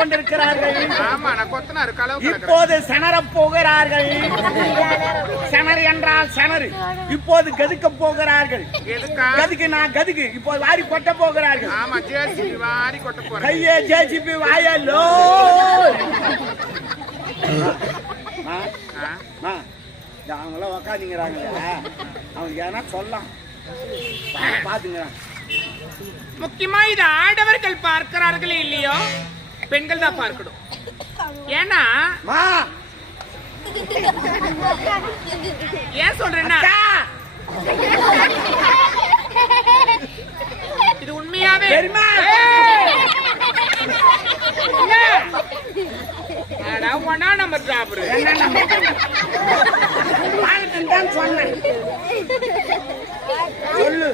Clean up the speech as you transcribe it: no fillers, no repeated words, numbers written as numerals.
கொண்டிருக்கிறார்கள். இப்போது செனரப் போகிறார்கள். செனர் என்றால் செனரு. இப்போது கதுக்க போகிறார்கள். கதுக்கு இப்போது வாரி கொட்ட போகிறார்கள். கையே ஜேசிபி வாயலோ. அவங்களாம் உக்காந்துங்கிறாங்களே, அவங்களுக்கு எதனா சொல்லலாம் பாத்துங்கிறாங்க. முக்கியமா இது ஆடவர்கள் பார்க்கிறார்களே இல்லையோ, பெண்கள் தான் பார்க்கணும். ஏன்னா ஏன் சொல்றேன்னா, இது உண்மையாவே ஒன்னா நம்பர் சாப்பிடு சொல்லு.